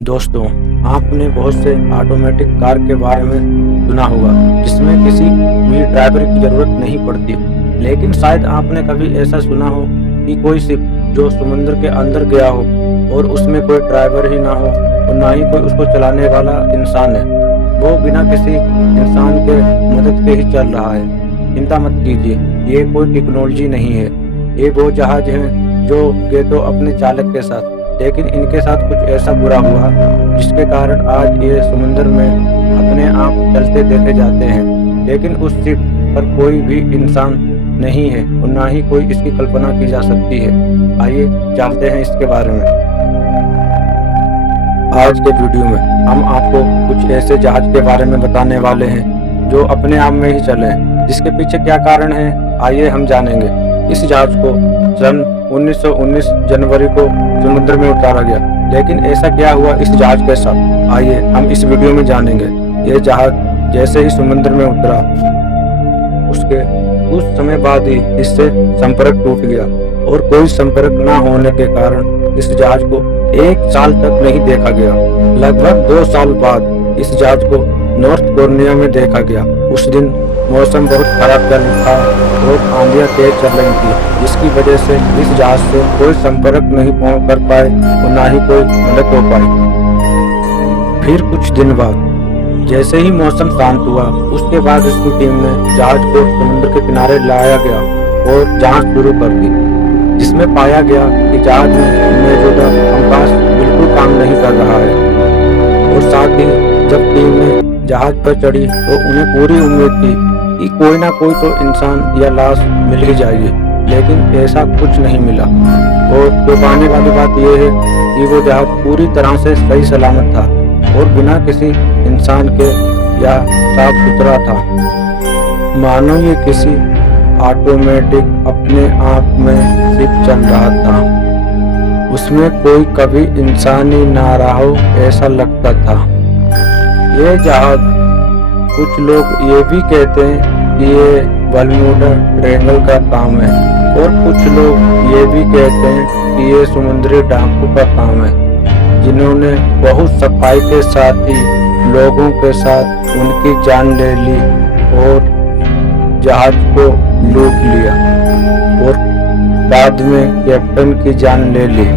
दोस्तों, आपने बहुत से ऑटोमेटिक कार के बारे में सुना होगा जिसमें किसी भी ड्राइवर की ज़रूरत नहीं पड़ती। लेकिन शायद आपने कभी ऐसा सुना हो कि कोई शिप जो समुद्र के अंदर गया हो और उसमें कोई ड्राइवर ही ना हो और ना ही कोई उसको चलाने वाला इंसान है। वो बिना किसी इंसान के मदद के ही चल रहा है। चिंता मत कीजिए, ये कोई टेक्नोलॉजी नहीं है। ये वो जहाज हैं जो गए तो अपने चालक के साथ, लेकिन इनके साथ कुछ ऐसा बुरा हुआ जिसके कारण आज ये समुद्र में अपने आप चलते देखे जाते हैं। लेकिन उस शिप पर कोई भी इंसान नहीं है और ना ही कोई इसकी कल्पना की जा सकती है। आइए जानते हैं इसके बारे में। आज के वीडियो में हम आपको कुछ ऐसे जहाज के बारे में बताने वाले हैं जो अपने आप में ही चले, जिसके पीछे क्या कारण है आइए हम जानेंगे। इस जहाज को सन 1919 जनवरी को समुद्र में उतारा गया, लेकिन ऐसा क्या हुआ इस जहाज के साथ आइए हम इस वीडियो में जानेंगे। यह जहाज जैसे ही समुद्र में उतरा उसके कुछ समय बाद ही इससे संपर्क टूट गया और कोई संपर्क न होने के कारण इस जहाज को 1 साल तक नहीं देखा गया। लगभग 2 साल बाद इस जहाज को नॉर्थ कोरिया में देखा गया। उस दिन मौसम बहुत खराब चल रहा था और आंधियां तेज चल रही थी, जिसकी वजह से इस जहाज से कोई संपर्क नहीं कर पाए और ना ही कोई मदद हो पाई। फिर कुछ दिन बाद जैसे ही मौसम शांत हुआ उसके बाद इसकी टीम ने जहाज को समुद्र के किनारे लाया गया और जांच शुरू कर दी, जिसमें पाया गया कि जहाज में मौजूदा कंपास बिल्कुल काम नहीं कर रहा है। और साथ ही जब टीम ने जहाज पर चढ़ी तो उन्हें पूरी उम्मीद थी कि कोई ना कोई तो इंसान या लाश मिल ही जाएगी, लेकिन ऐसा कुछ नहीं मिला। और चौंकाने वाली बात यह है कि वो जहाज पूरी तरह से सही सलामत था और बिना किसी इंसान के या साफ सुथरा था, मानो ये किसी ऑटोमेटिक अपने आप में शिप चल रहा था। उसमें कोई कभी इंसान ही ना रहा हो ऐसा लगता था। ये जहाज कुछ लोग ये भी कहते हैं कि ये बर्मुडा ट्रायंगल का काम है और कुछ लोग ये भी कहते हैं कि ये समुद्री डाकू का काम है, जिन्होंने बहुत सफाई के साथ ही लोगों के साथ उनकी जान ले ली और जहाज को लूट लिया और बाद में कैप्टन की जान ले ली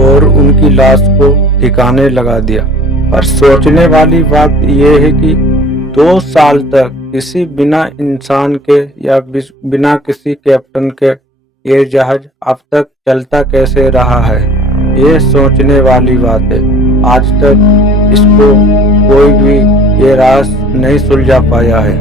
और उनकी लाश को ठिकाने लगा दिया। पर सोचने वाली बात यह है कि 2 साल तक किसी बिना इंसान के या बिना किसी कैप्टन के ये जहाज अब तक चलता कैसे रहा है, ये सोचने वाली बात है। आज तक इसको कोई भी ये राज नहीं सुलझा पाया है।